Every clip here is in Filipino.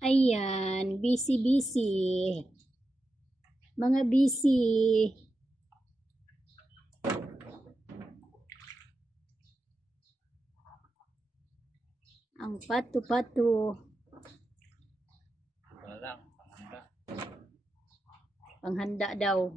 Ayan, busy. Mga busy. Ang pato-pato. Wala lang, panghanda. Panghanda daw.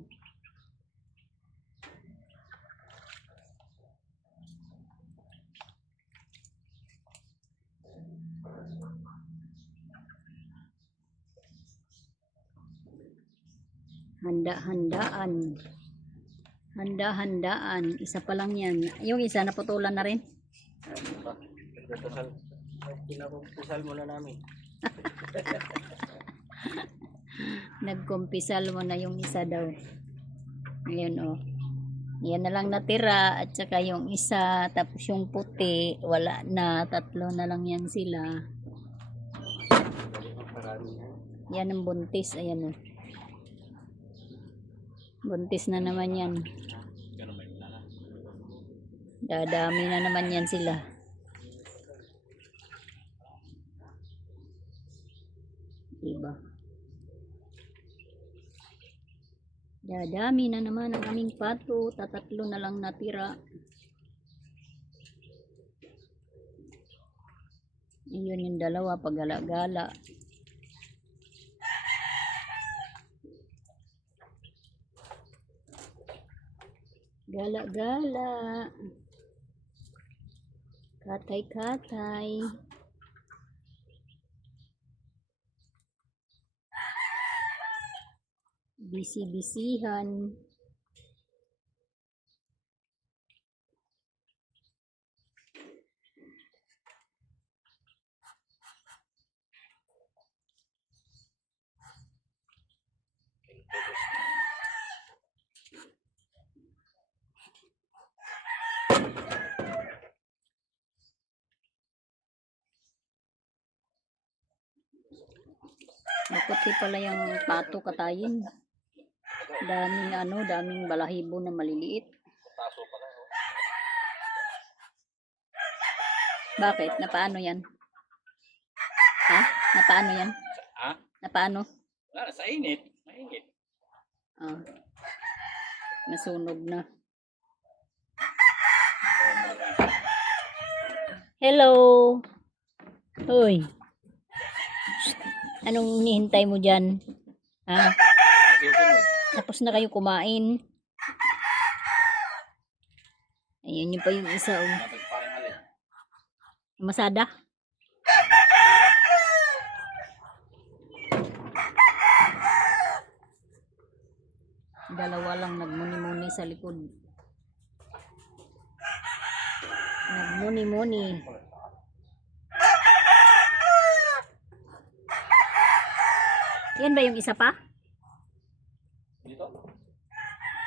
Handa-handaan. Handa-handaan. Isa pa lang yan. Yung isa naputulan na rin. Nagpapasal. Pinakumpisal muna namin. Nagkumpisal mo na yung isa daw. Ngayon oh. Yan na lang natira at saka yung isa tapos yung puti wala na, tatlo na lang yan sila. Yan ang buntis, ayan oh. Buntis na naman yan. Dadami na naman yan sila. Diba? Dadami na naman ang aming pato. Tatatlo na lang natira. Iyon yung dalawa paggala-gala. Gala-gala. Katay-katay. Bisi-bisihan. Maputi pala yung pato katayin. Daming balahibo na maliliit. Bakit? Napaano yan? Ha? Napaano yan? Ha? Napaano? Wala, sa init. Mainit. Ah. Nasunog na. Hello. Hoy. Anong hinihintay mo dyan? Ha? Tapos na kayo kumain. Ayan yung pa yung isa. Oh. Masada. Dalawa lang nagmuni-muni sa likod. Nagmuni-muni. Yan ba yung isa pa? Dito?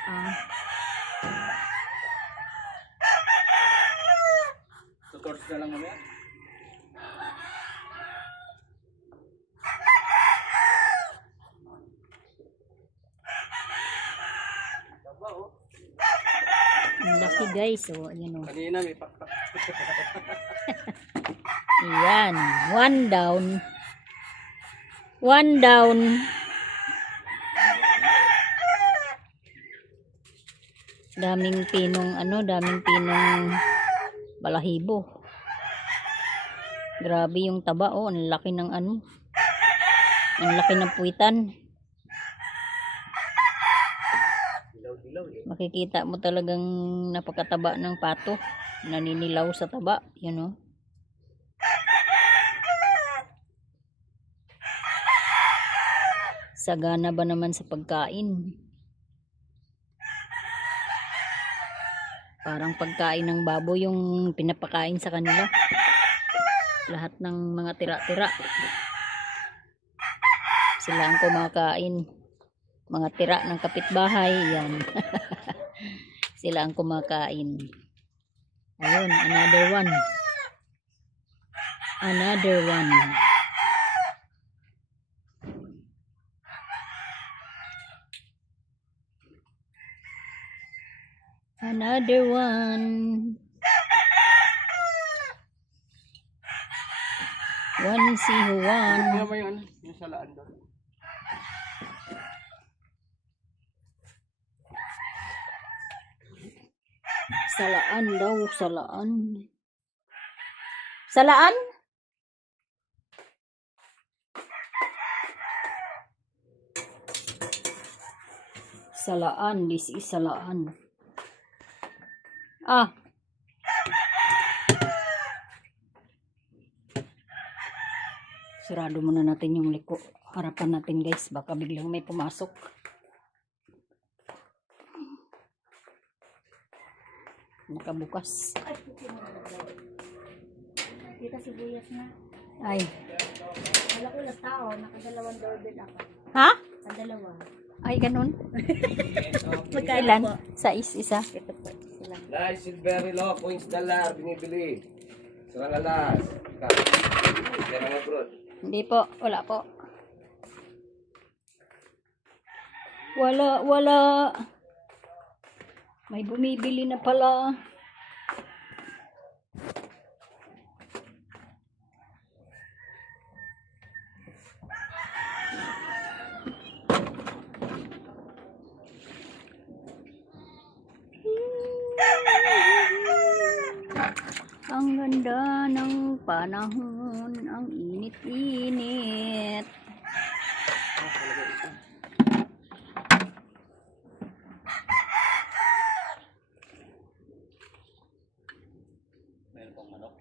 Ah. Tutors na lang naman. Ang laki guys. Oh, ayan oh. Kanina may pakpak. Ayan. One down. One down. Daming pinong balahibo. Grabe yung taba oh, ang laki ng ano. Ang laki ng puwitan. Makikita mo talagang napakataba ng pato. Naninilaw sa taba, yun oh. Sagana ba naman sa pagkain? Parang pagkain ng baboy yung pinapakain sa kanila. Lahat ng mga tira-tira. Sila ang kumakain. Mga tira ng kapitbahay, yan. Sila ang kumakain. Ayun, another one. Another one. Another one. Juan si Juan. Ano naman yung ano? Yung salaan doon. Salaan daw, salaan. Salaan? Salaan, this is salaan. Ah. Sirado muna natin yung liko. Harapan natin guys, baka biglang may pumasok. Nakabukas. Kita sibuyas na. Ay. Wala ko lang tao, nakadalawang doorbell ako. Ha? Kadalawa. Ay, ganun. Ilan? Sa isa. Ito po, sila. Nice silvery lo, $1 binibili. Sarang alas. Sarang abroad. Hindi po, wala po. Wala. May bumibili na pala. Ang ganda ng panahon, ang init-init. Meron pang manok.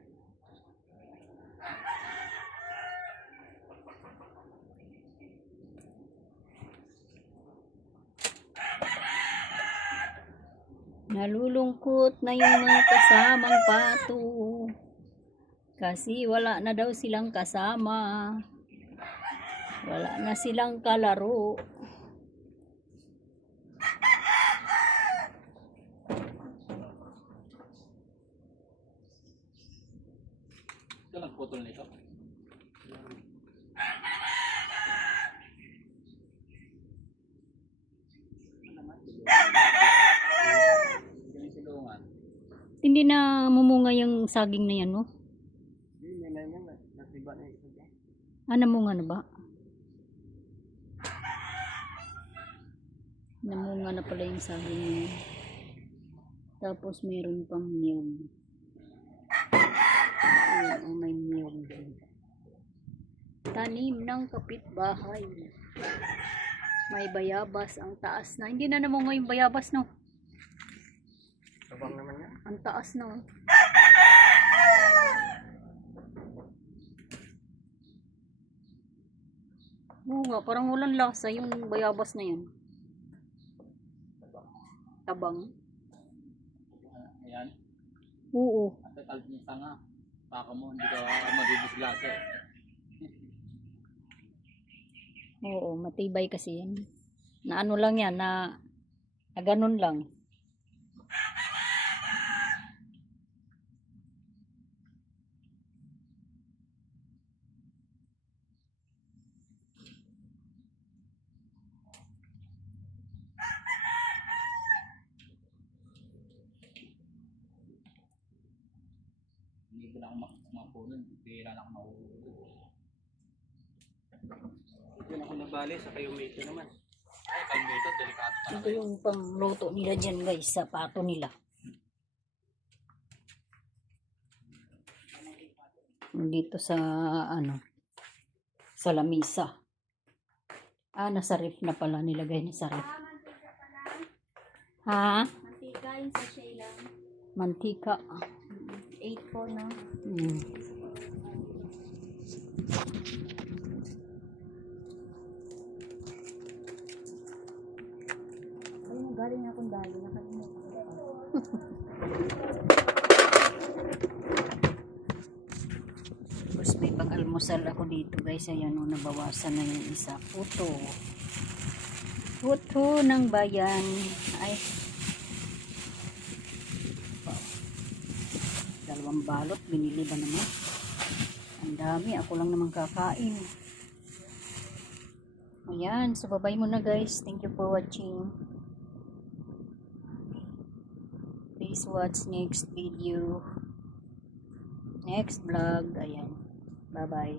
Nalulungkot na yung mga kasamang pato. Kasi wala na daw silang kasama. Wala na silang kalaro. Ito nagputol nito. Silungan. Hindi na mumunga yung saging na yan, no? Hindi, may naman. Nasiba na yung isa. Namunga na ba? Namunga na pala yung saging na yan. Tapos meron pang niyog. Ayun, may niyog. Tanim ng kapitbahay. May bayabas ang taas na. Hindi na namunga yung bayabas, no? Tabang naman yan. Ang taas na. Oh. Oo nga, parang walang lasa yung bayabas na yun. Tabang. Ayan. Oo. At talit yung tanga. Baka mo, hindi ka mabibis lasa eh. Oo, matibay kasi yan. Na ano lang yan, na ganun lang. Hindi ko na ako mapunod. Pira na ako mahuhulog. Hindi na ako nabali sa kayo mate naman. Ay, kayo mate, delikado pa. Ito yung pangluto nila dyan guys, sa pato nila. Dito sa ano, sa lamisa. Nasa ref na pala, nilagay na sa ref. Ha? Mantika yung sachet lang. Mantika. 8 po, no? Hmm. Ayun, galing akong dali. Nakalimutan ko. Tapos may pag-almusal ako dito guys. Ayan o, nabawasan na yung isa. Puto. Puto ng bayan. Ay. Wow. 2 balot. Binili ba naman? Ang dami. Ako lang naman kakain. Ayan. So, babay muna guys. Thank you for watching. Please watch next video. Next vlog. Ayan. Bye-bye.